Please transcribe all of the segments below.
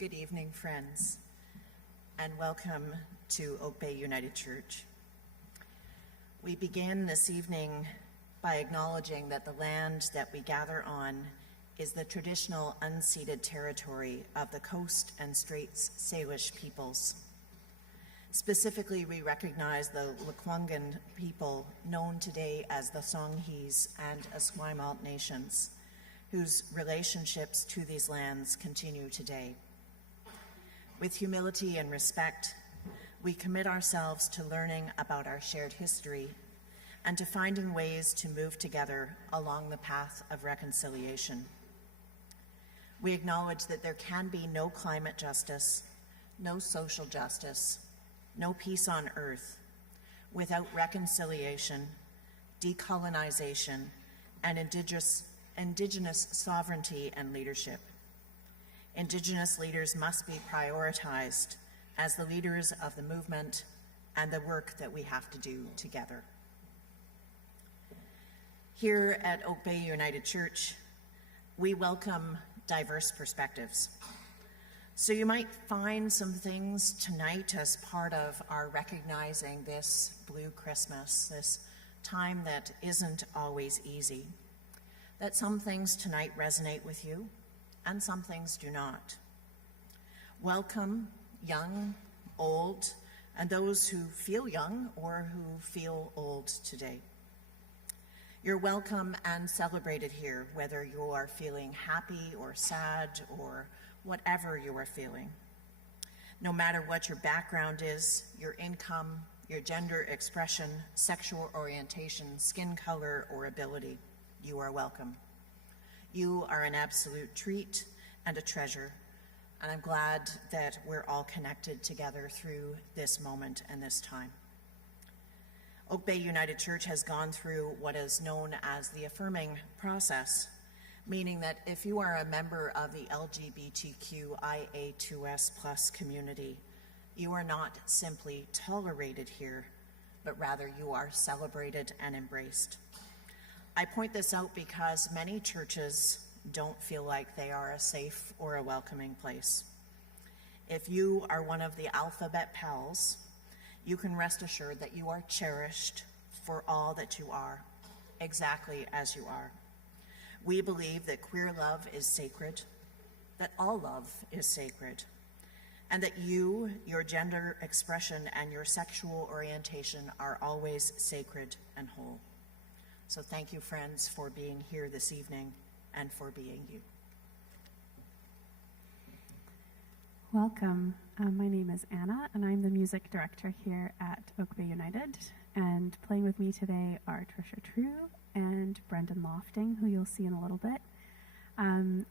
Good evening, friends, and welcome to Oak Bay United Church. We begin this evening by acknowledging that the land that we gather on is the traditional unceded territory of the Coast and Straits Salish peoples. Specifically, we recognize the Lekwungen people, known today as the Songhees and Esquimalt nations, whose relationships to these lands continue today. With humility and respect, we commit ourselves to learning about our shared history and to finding ways to move together along the path of reconciliation. We acknowledge that there can be no climate justice, no social justice, no peace on earth without reconciliation, decolonization, and indigenous sovereignty and leadership. Indigenous leaders must be prioritized as the leaders of the movement and the work that we have to do together. Here at Oak Bay United Church, we welcome diverse perspectives. So you might find some things tonight as part of our recognizing this Blue Christmas, this time that isn't always easy, that some things tonight resonate with you, and some things do not. Welcome, young, old, and those who feel young or who feel old today. You're welcome and celebrated here, whether you are feeling happy or sad or whatever you are feeling. No matter what your background is, your income, your gender expression, sexual orientation, skin color, or ability, you are welcome. You are an absolute treat and a treasure, and I'm glad that we're all connected together through this moment and this time. Oak Bay United Church has gone through what is known as the affirming process, meaning that if you are a member of the LGBTQIA2S+ community, you are not simply tolerated here, but rather you are celebrated and embraced. I point this out because many churches don't feel like they are a safe or a welcoming place. If you are one of the alphabet pals, you can rest assured that you are cherished for all that you are, exactly as you are. We believe that queer love is sacred, that all love is sacred, and that you, your gender expression, and your sexual orientation are always sacred and whole. So thank you, friends, for being here this evening and for being you. Welcome. My name is Anna, and I'm the music director here at Oak Bay United. And playing with me today are Trisha True and Brendan Lofting, who you'll see in a little bit. And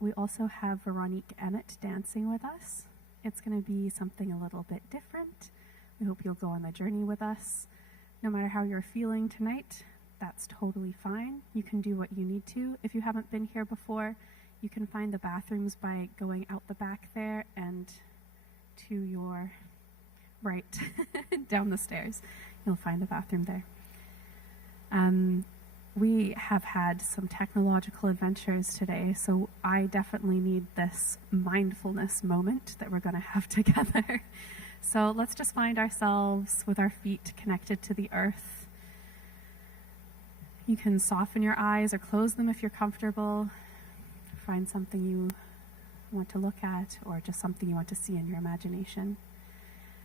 we also have Veronique Emmett dancing with us. It's going to be something a little bit different. We hope you'll go on the journey with us. No matter how you're feeling tonight, that's totally fine. You can do what you need to. If you haven't been here before, you can find the bathrooms by going out the back there and to your right, down the stairs. You'll find the bathroom there. We have had some technological adventures today, so I definitely need this mindfulness moment that we're going to have together. So let's just find ourselves with our feet connected to the earth. You can soften your eyes or close them if you're comfortable. Find something you want to look at or just something you want to see in your imagination.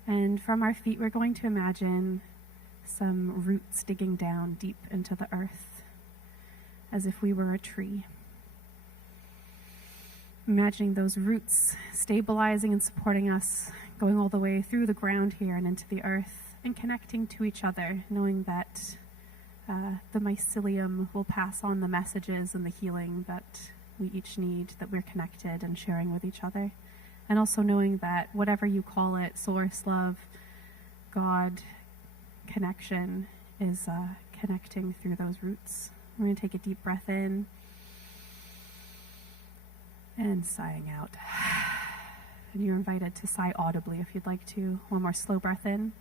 And from our feet, we're going to imagine some roots digging down deep into the earth, as if we were a tree. Imagining those roots stabilizing and supporting us, going all the way through the ground here and into the earth, and connecting to each other, knowing that the mycelium will pass on the messages and the healing that we each need, that we're connected and sharing with each other. And also knowing that whatever you call it, source, love, God, connection, is connecting through those roots. We're going to take a deep breath in and sighing out. And you're invited to sigh audibly if you'd like to. One more slow breath in.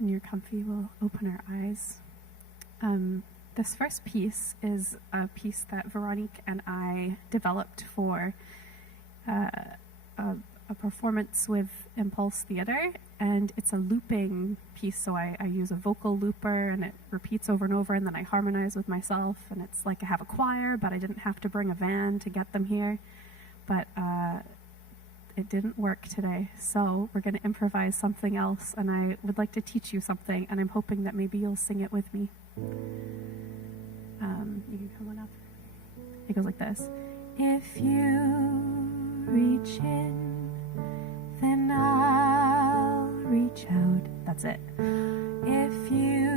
When you're comfy, we'll open our eyes. this first piece is a piece that Veronique and I developed for a performance with Impulse Theatre, and it's a looping piece, so I use a vocal looper, and it repeats over and over, and then I harmonize with myself, and it's like I have a choir, but I didn't have to bring a van to get them here, but it didn't work today, so we're going to improvise something else, and I would like to teach you something, and I'm hoping that maybe you'll sing it with me. You can come on up. It goes like this. If you reach in, then I'll reach out. That's it. If you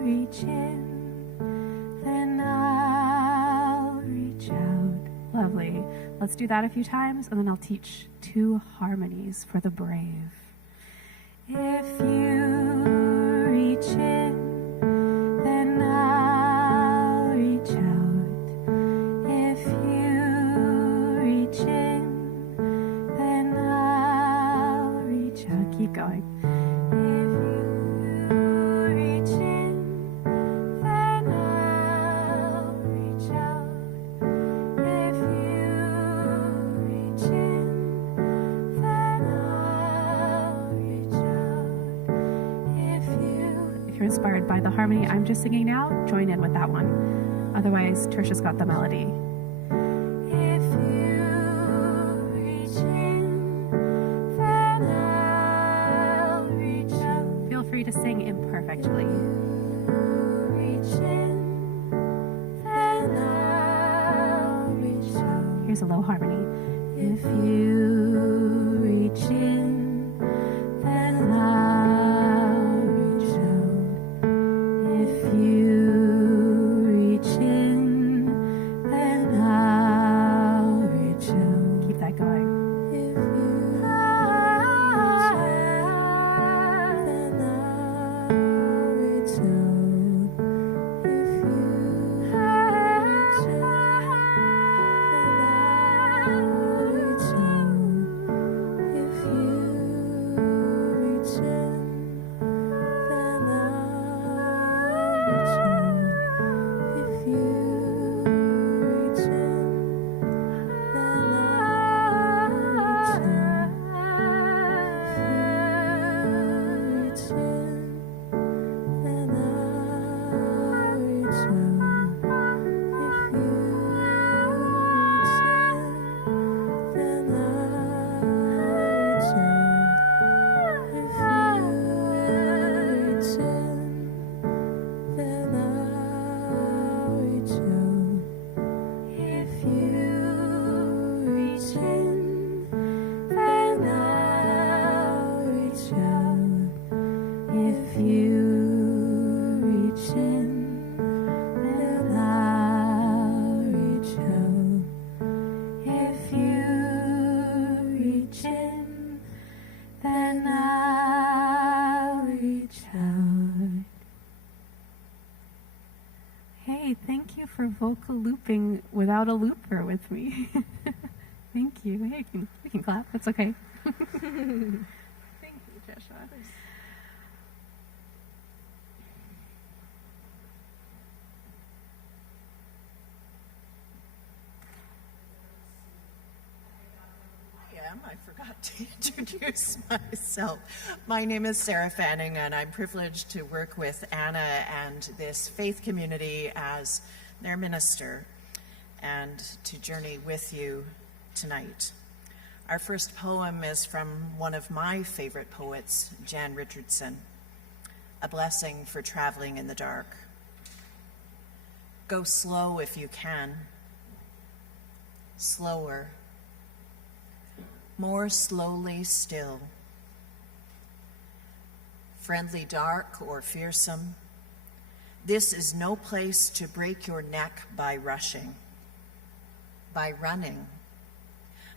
reach in, then I'll reach out. Lovely. Let's do that a few times, and then I'll teach 2 harmonies for the brave. If you reach in, then I'll reach out. If you reach in, then I'll reach out. Keep going. If you reach in, then I'll reach out. If you reach in, then I'll reach out. If you're inspired by the harmony I'm just singing now, join in with that one. Otherwise, Trisha's got the melody. If you reach in, then I'll reach out. Feel free to sing imperfectly. Reach in, then I'll reach out. Here's a low harmony. If you reach in, then I'll reach out. If you reach in, then I'll reach out. Keep that going. If you reach in, then I'll reach out. If you reach in, then I'll reach out. Hey, thank you for vocal looping without a looper with me. Thank you. Hey, we can clap. That's okay. Thank you, Trisha. I forgot to introduce myself. My name is Sarah Fanning, and I'm privileged to work with Anna and this faith community as their minister and to journey with you tonight. Our first poem is from one of my favorite poets, Jan Richardson, A Blessing for Traveling in the Dark. Go slow if you can, slower, more slowly still. Friendly dark or fearsome, this is no place to break your neck by rushing, by running,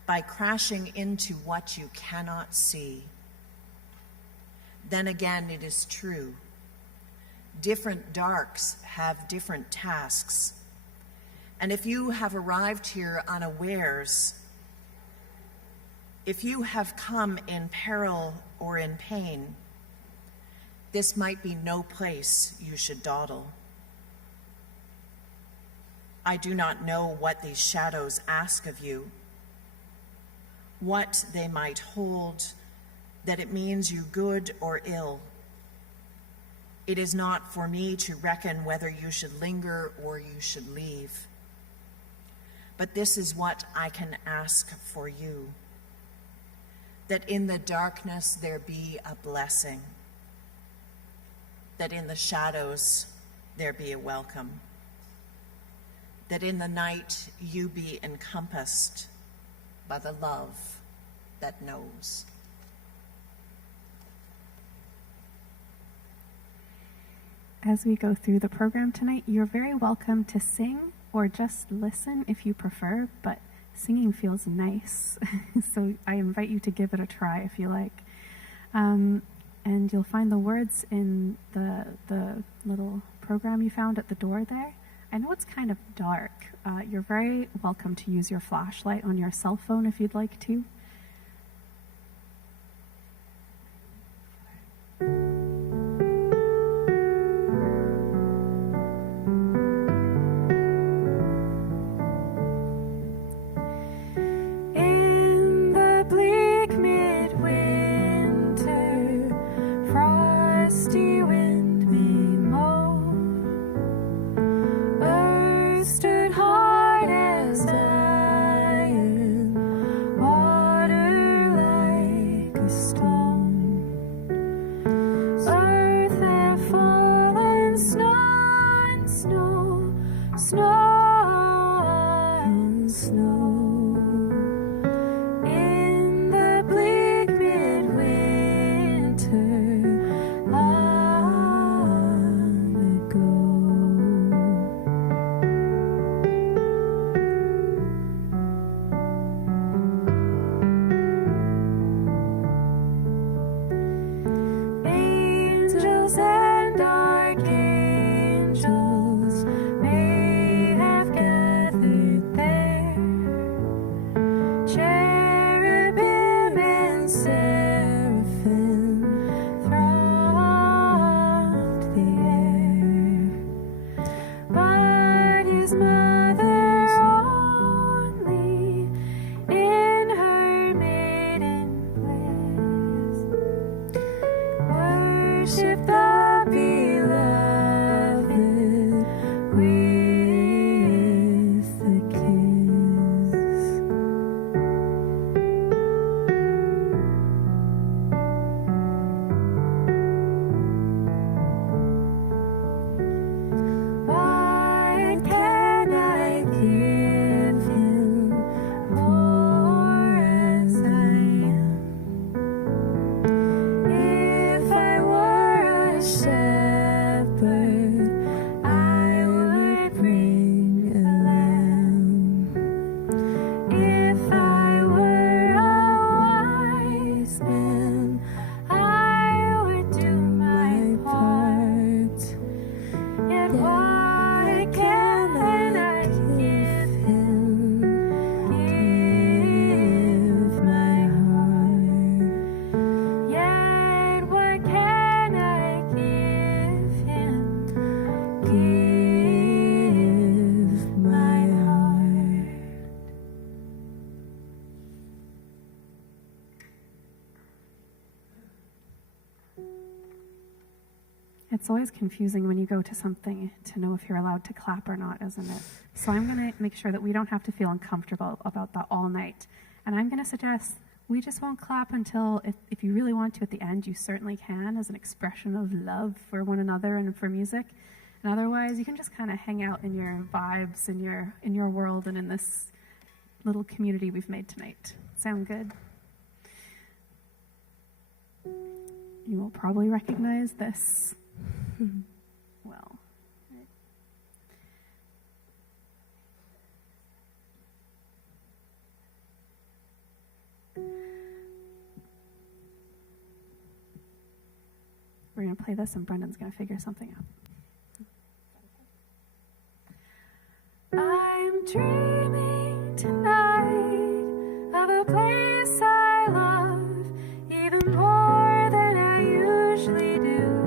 by crashing into what you cannot see. Then again, it is true. Different darks have different tasks. And if you have arrived here unawares, if you have come in peril or in pain, this might be no place you should dawdle. I do not know what these shadows ask of you, what they might hold, that it means you good or ill. It is not for me to reckon whether you should linger or you should leave. But this is what I can ask for you, that in the darkness there be a blessing, that in the shadows there be a welcome, that in the night you be encompassed by the love that knows. As we go through the program tonight, you're very welcome to sing or just listen if you prefer, but singing feels nice. So I invite you to give it a try if you like. And you'll find the words in the little program you found at the door there. I know it's kind of dark. You're very welcome to use your flashlight on your cell phone if you'd like to. It's always confusing when you go to something to know if you're allowed to clap or not, isn't it? So I'm going to make sure that we don't have to feel uncomfortable about that all night. And I'm going to suggest we just won't clap until, if you really want to at the end, you certainly can, as an expression of love for one another and for music. And otherwise, you can just kind of hang out in your vibes, in your world, and in this little community we've made tonight. Sound good? You will probably recognize this. Well, we're going to play this and Brendan's going to figure something out. I'm dreaming tonight of a place I love even more than I usually do.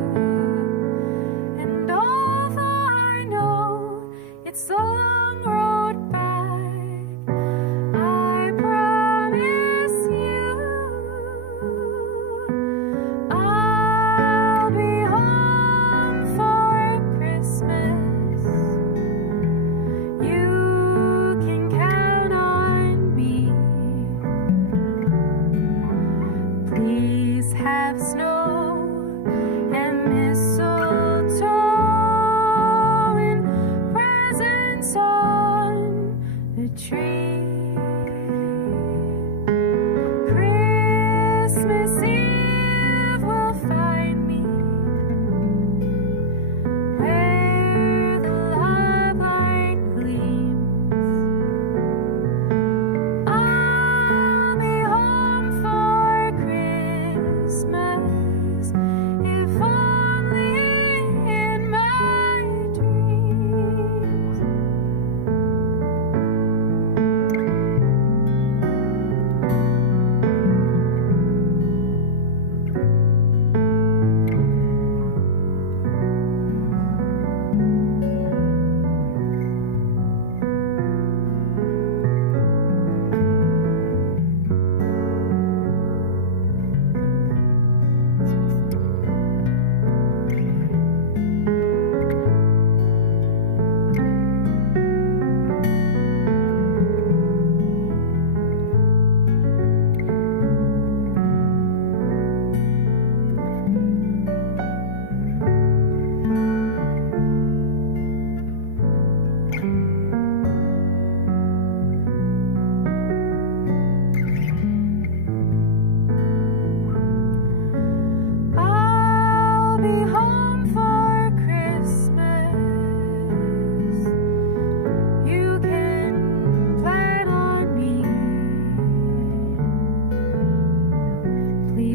And although I know it's so long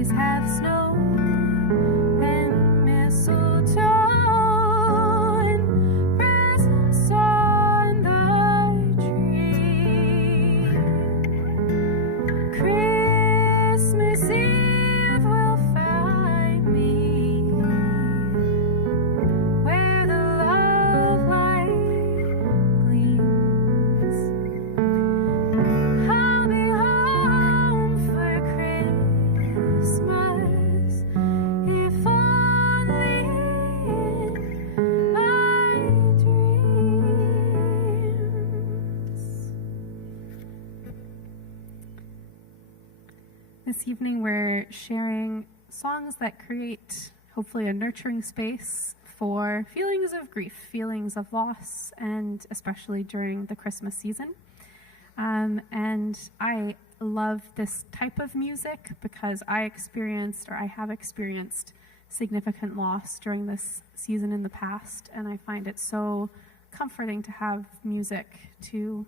trees have snow and mistletoe and presents on the tree. Christmas Eve will find me where the love light gleams. I'll be home for Christmas, if only in my dreams. This evening we're sharing songs that create hopefully a nurturing space for feelings of grief, feelings of loss, and especially during the Christmas season. And I love this type of music because I have experienced significant loss during this season in the past, and I find it so comforting to have music to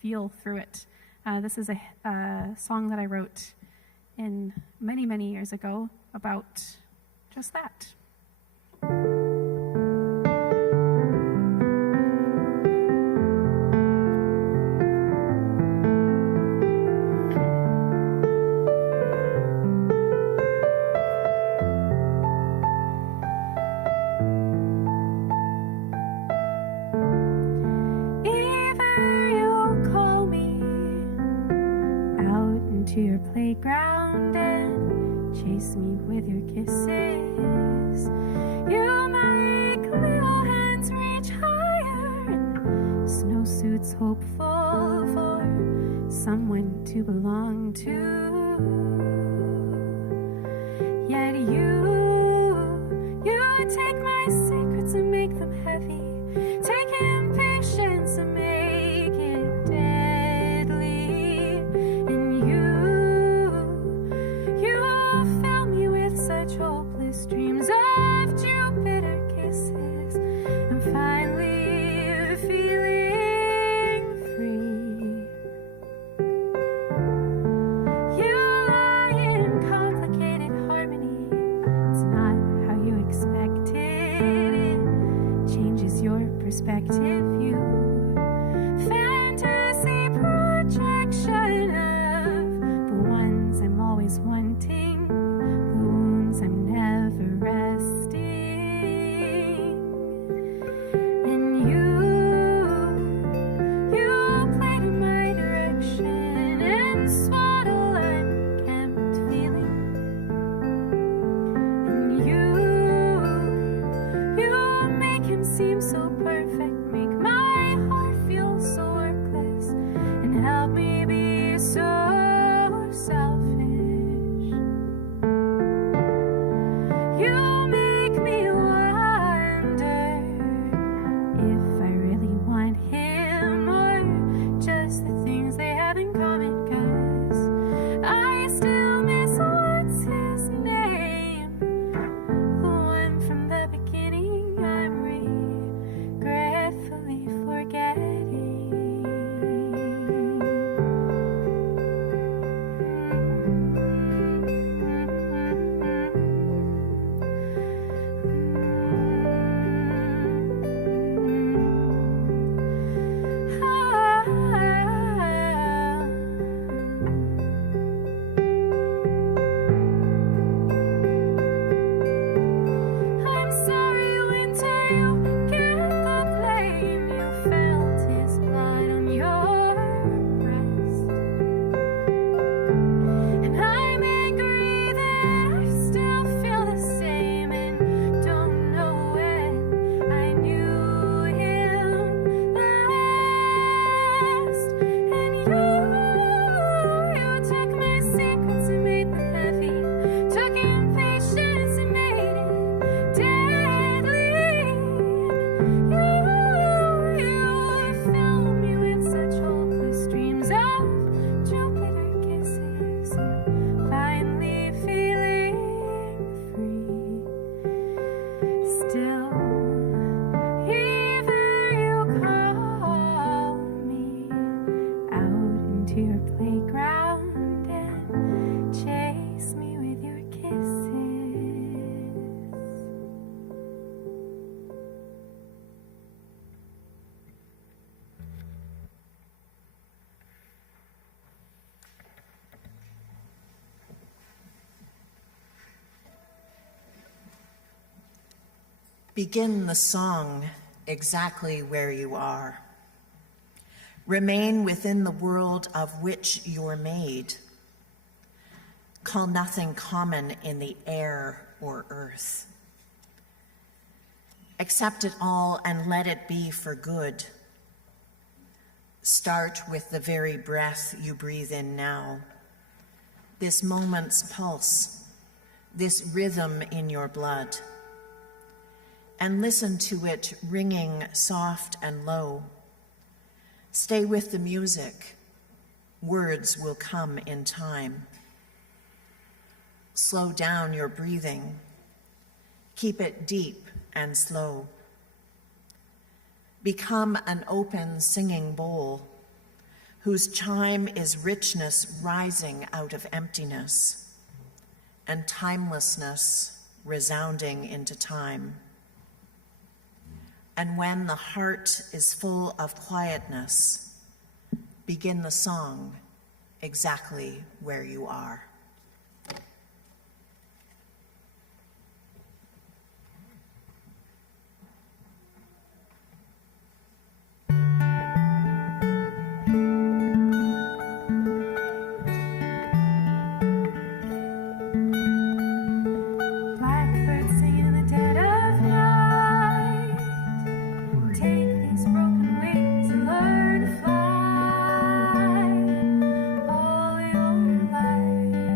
feel through it. This is a song that I wrote in many, many years ago about just that. To your playground and chase me with your kisses. You make little hands reach higher and snowsuits hopeful for someone to belong to. Yet you take my secrets and make them heavy. Take impatience and make it deadly. And you fill me with such hopeless dreams of Jupiter kisses. I'm finally feeling free. You lie in complicated harmony. It's not how you expected. It changes your perspective. You fantasy projection of the ones I'm always wanting, the wounds I'm never resting. And you play to my direction and swaddle unkempt feeling. And you make him seem so perfect, make my heart feel so worthless, and help me be so selfish. You make me wonder if I really want him or just the things they have in common, 'cause I still miss what's his name, the one from the beginning I'm regretfully forgetting. Begin the song exactly where you are. Remain within the world of which you're made. Call nothing common in the air or earth. Accept it all and let it be for good. Start with the very breath you breathe in now, this moment's pulse, this rhythm in your blood, and listen to it ringing soft and low. Stay with the music. Words will come in time. Slow down your breathing. Keep it deep and slow. Become an open singing bowl whose chime is richness rising out of emptiness and timelessness resounding into time. And when the heart is full of quietness, begin the song exactly where you are. All your life.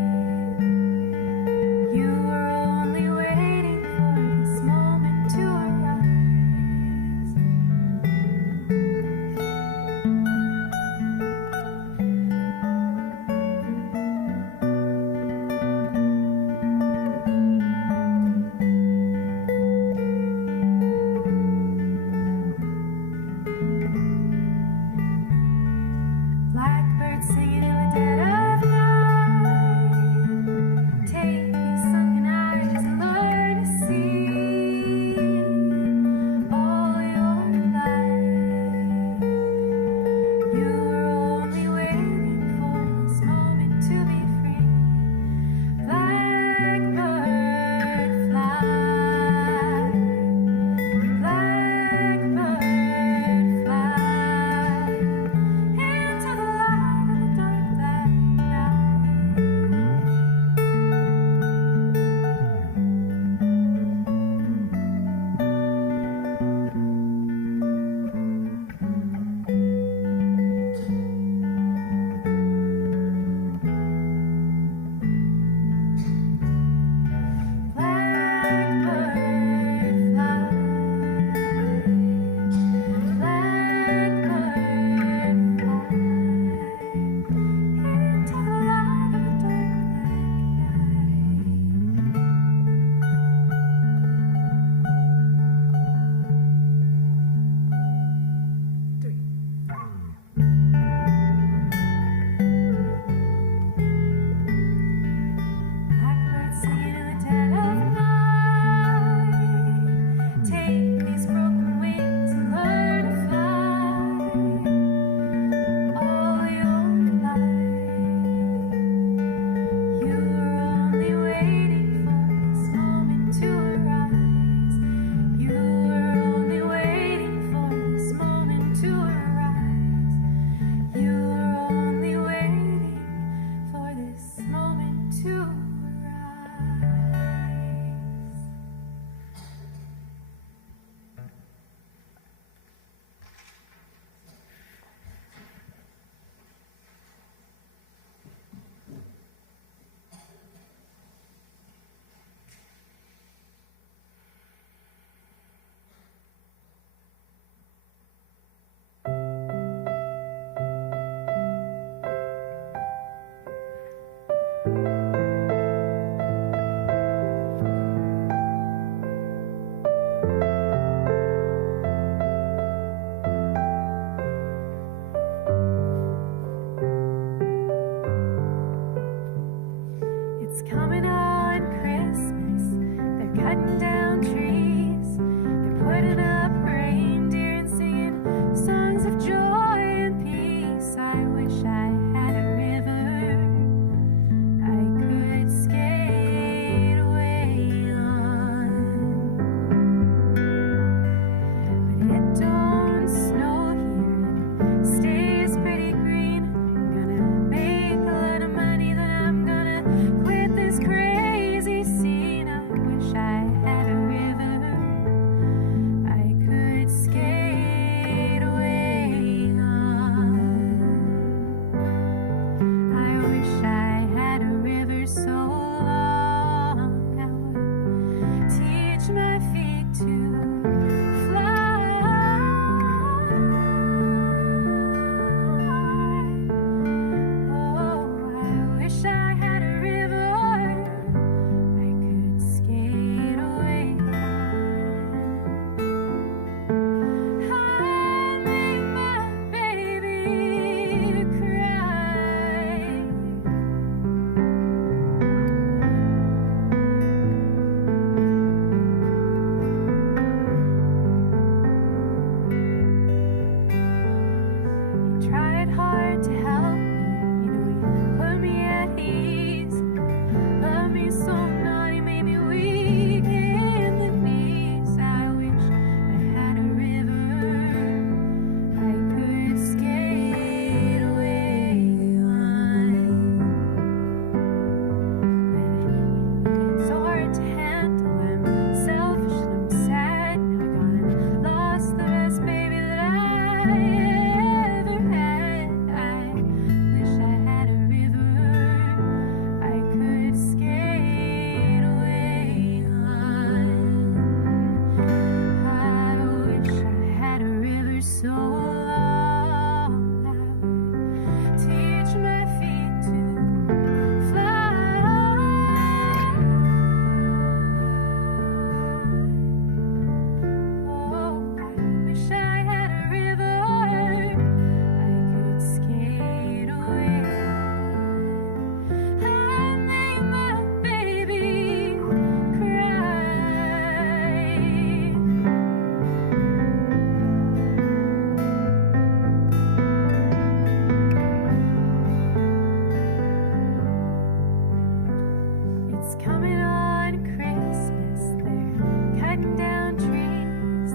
coming on Christmas. They're cutting down trees,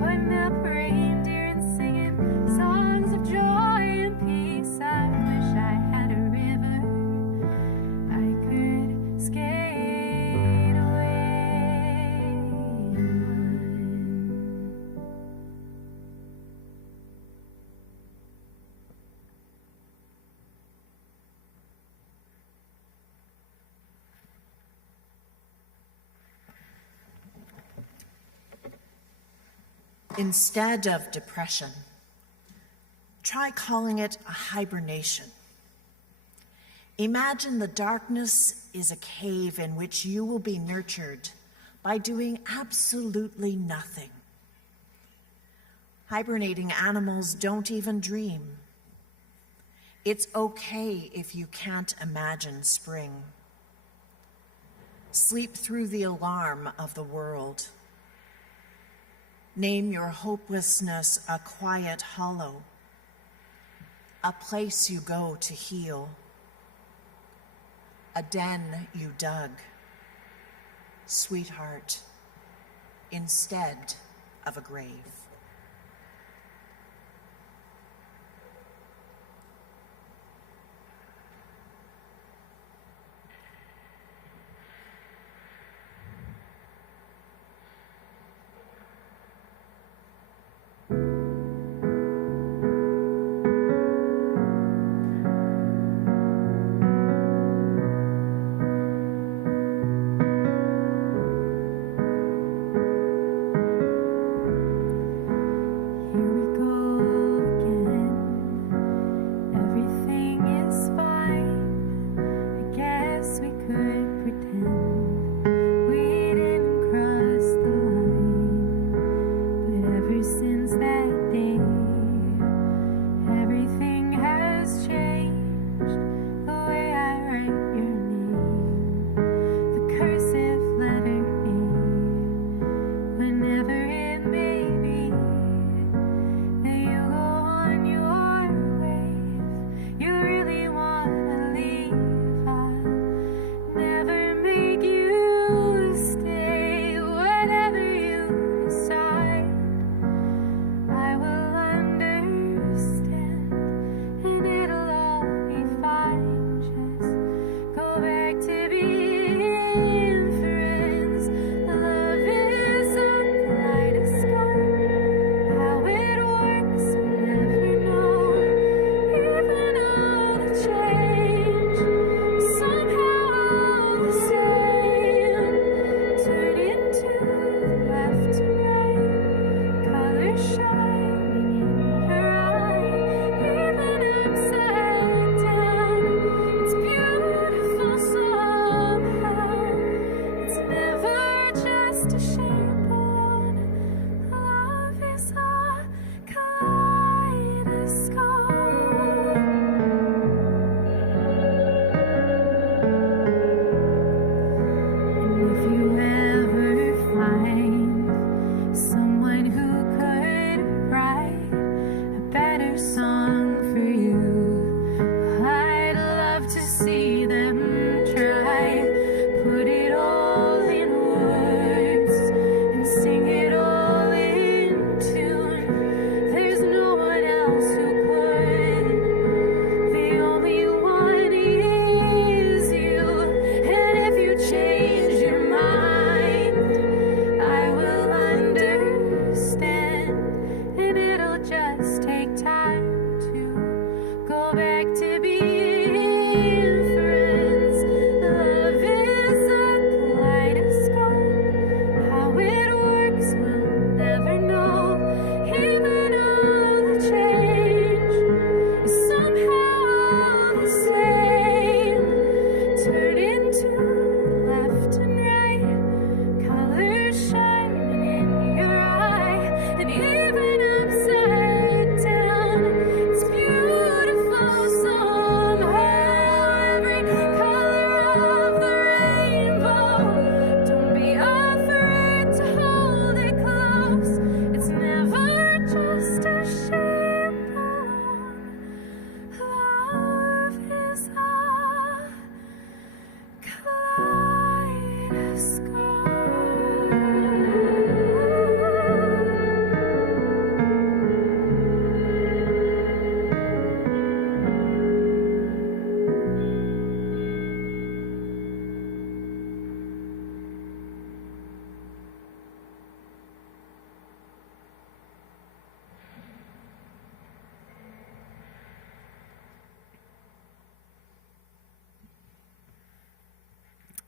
putting up reindeer and singing songs of joy and peace. I wish I had a river I could skate away on. Instead of depression, try calling it a hibernation. Imagine the darkness is a cave in which you will be nurtured by doing absolutely nothing. Hibernating animals don't even dream. It's okay if you can't imagine spring. Sleep through the alarm of the world. Name your hopelessness a quiet hollow, a place you go to heal, a den you dug, sweetheart, instead of a grave. Change your mind.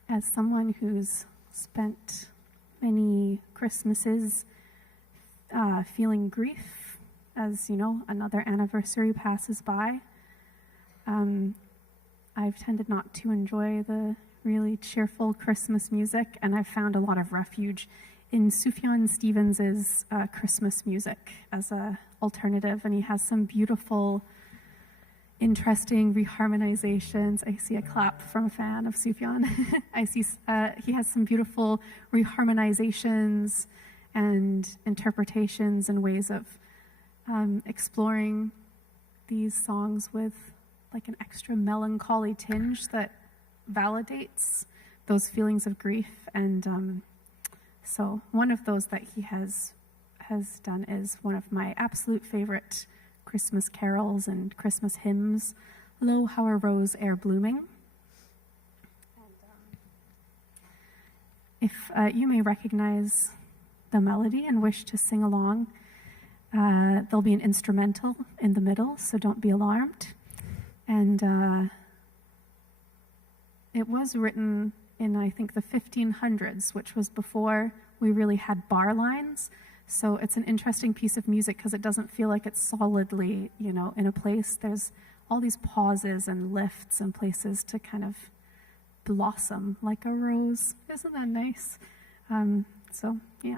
as someone who's spent many Christmases feeling grief as, another anniversary passes by, I've tended not to enjoy the really cheerful Christmas music, and I've found a lot of refuge in Sufjan Stevens's Christmas music as an alternative, and he has some beautiful, interesting reharmonizations. I see a clap from a fan of Sufjan. I see he has some beautiful reharmonizations and interpretations and ways of exploring these songs with like an extra melancholy tinge that validates those feelings of grief. And so one of those that he has done is one of my absolute favorite Christmas carols and Christmas hymns, Lo, How a Rose Ere Blooming. And if you may recognize the melody and wish to sing along, there'll be an instrumental in the middle, so don't be alarmed. And it was written in, I think, the 1500s, which was before we really had bar lines. So it's an interesting piece of music because it doesn't feel like it's solidly, in a place. There's all these pauses and lifts and places to kind of blossom like a rose. Isn't that nice? So, yeah.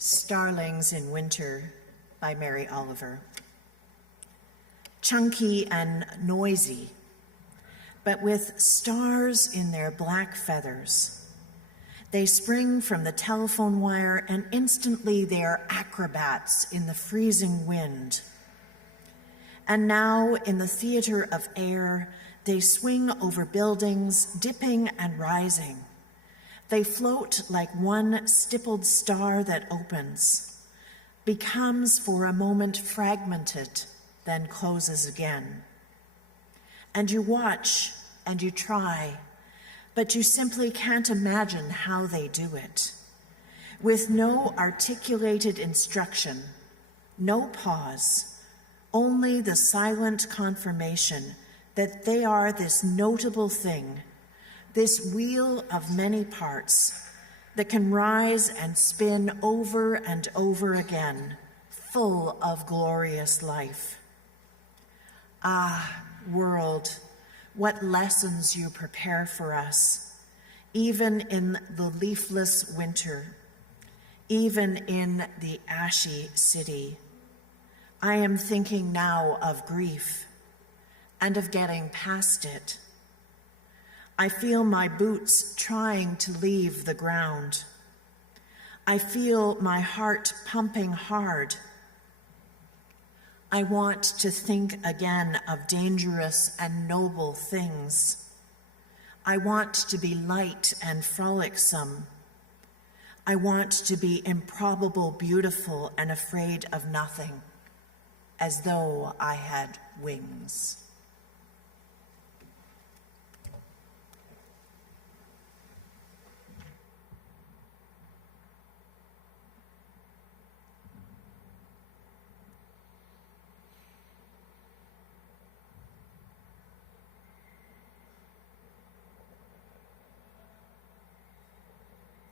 Starlings in Winter by Mary Oliver. Chunky and noisy, but with stars in their black feathers. They spring from the telephone wire and instantly they are acrobats in the freezing wind. And now in the theater of air, they swing over buildings, dipping and rising. They float like one stippled star that opens, becomes for a moment fragmented, then closes again. And you watch and you try, but you simply can't imagine how they do it. With no articulated instruction, no pause, only the silent confirmation that they are this notable thing, this wheel of many parts that can rise and spin over and over again, full of glorious life. Ah, world, what lessons you prepare for us, even in the leafless winter, even in the ashy city. I am thinking now of grief and of getting past it. I feel my boots trying to leave the ground. I feel my heart pumping hard. I want to think again of dangerous and noble things. I want to be light and frolicsome. I want to be improbable, beautiful, and afraid of nothing, as though I had wings.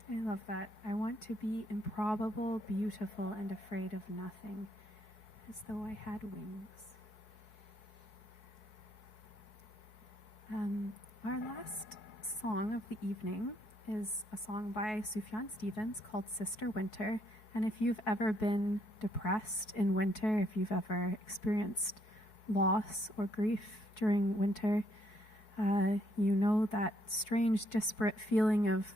I love that. I want to be improbable, beautiful, and afraid of nothing, as though I had wings. Our last song of the evening is a song by Sufjan Stevens called Sister Winter. And if you've ever been depressed in winter, if you've ever experienced loss or grief during winter, you know that strange, disparate feeling of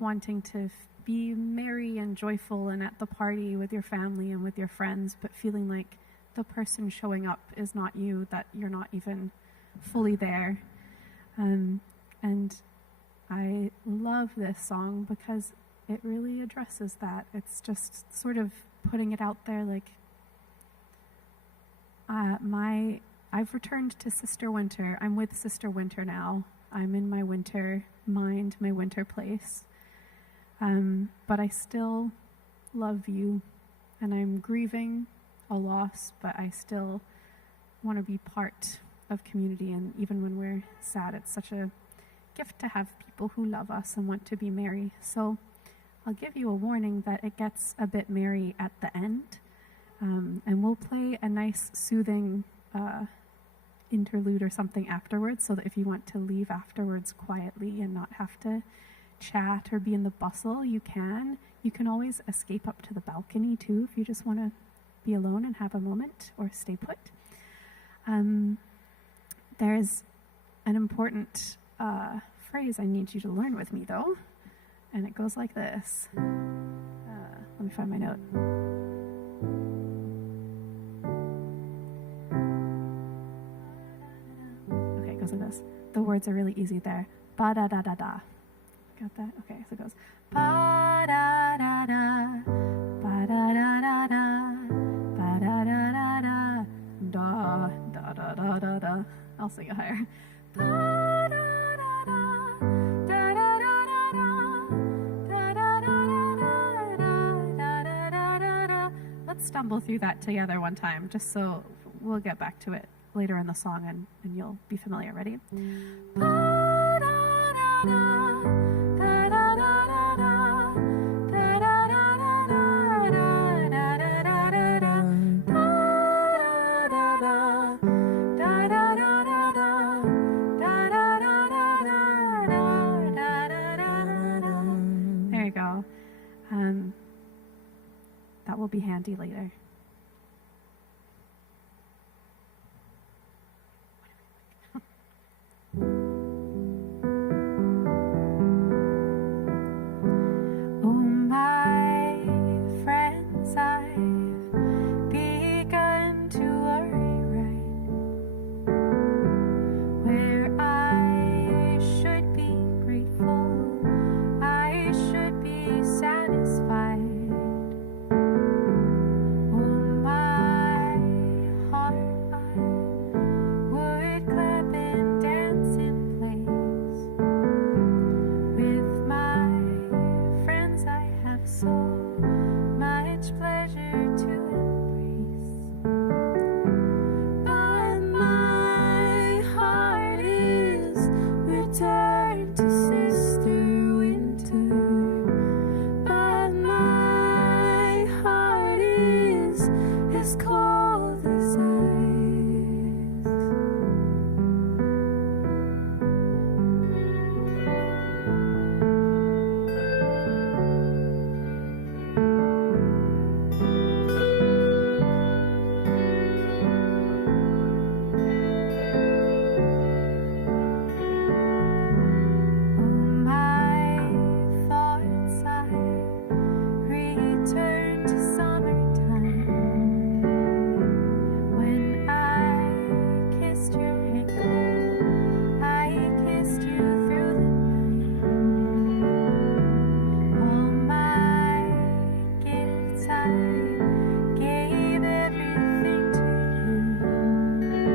wanting to be merry and joyful and at the party with your family and with your friends, but feeling like the person showing up is not you, that you're not even fully there. And I love this song because it really addresses that. It's just sort of putting it out there like, I've returned to Sister Winter. I'm with Sister Winter now. I'm in my winter mind, my winter place. But I still love you, and I'm grieving a loss, but I still want to be part of community. And even when we're sad, it's such a gift to have people who love us and want to be merry. So I'll give you a warning that it gets a bit merry at the end, and we'll play a nice soothing interlude or something afterwards, so that if you want to leave afterwards quietly and not have to chat or be in the bustle, you can. You can always escape up to the balcony too if you just want to be alone and have a moment, or stay put. There's an important phrase I need you to learn with me though, and it goes like this. Let me find my note. Okay, it goes like this. The words are really easy there. Ba-da-da-da-da. Got that? Okay, so it goes ba-da-da-da, ba-da-da-da-da, ba-da-da-da-da, da-da-da-da-da. I'll sing it higher. Ba-da-da-da, da-da-da-da-da, da-da-da-da-da-da-da-da-da. Let's stumble through that together one time, just so we'll get back to it later in the song and you'll be familiar. Ready? Ba-da-da-da. will be handy later. Oh, my friends, I've begun to worry right where I should be grateful, I should be satisfied. Oh, my heart, I would clap and dance in place. With my friends I have so much pleasure to embrace. But my heart is returned to Sister Winter. But my heart is as cold as ice. My thoughts I return to summertime when I kissed your ankle, I kissed you through the night. All my gifts I gave everything to you.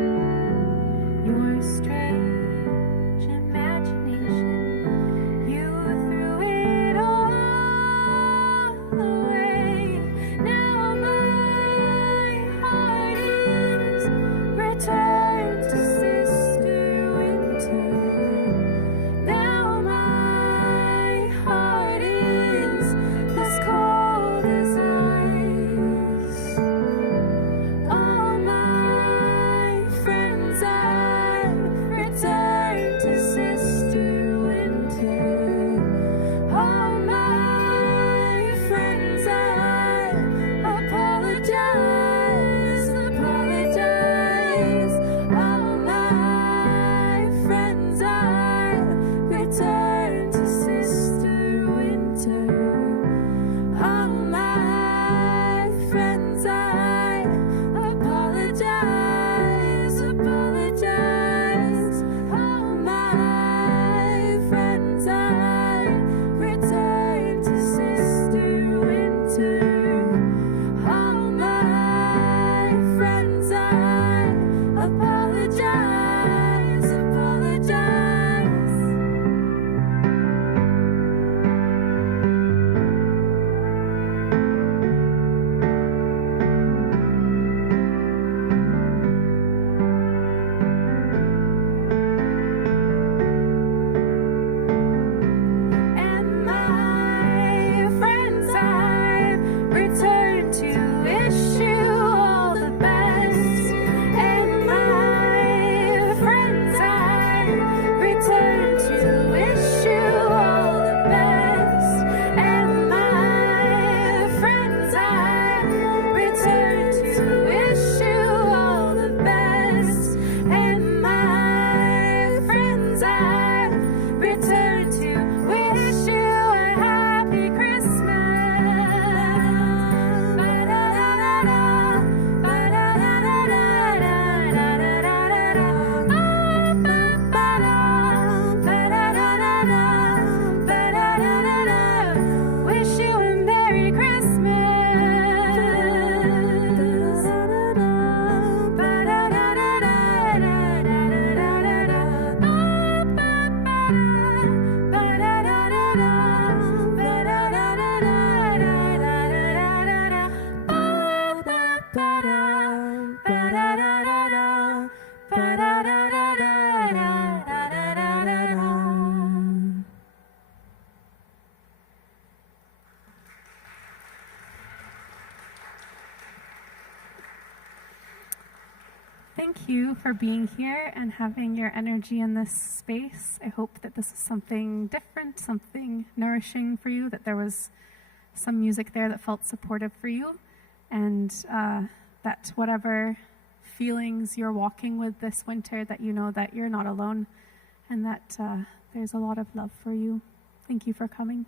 Your strange imagination, you threw it all away. Now my heart is returned to Sister Winter. Now my heart is as cold as ice. All my friends I've returned to Sister Winter. All my friends I apologize. All my friends I returned to Sister Winter. All my friends I apologize. All my friends I returned to Sister Winter. All my friends I apologize. And my friends I've returned to wish you all the best. And my friends I've returned to wish you all the best. And my friends I've returned to wish you all the best. And my friends I've returned to wish you a happy Christmas. Wish you a Merry Christmas. Thank you for being here and having your energy in this space. I hope that this is something different, something nourishing for you, that there was some music there that felt supportive for you. and that whatever feelings you're walking with this winter, that you know that you're not alone, and that there's a lot of love for you. Thank you for coming.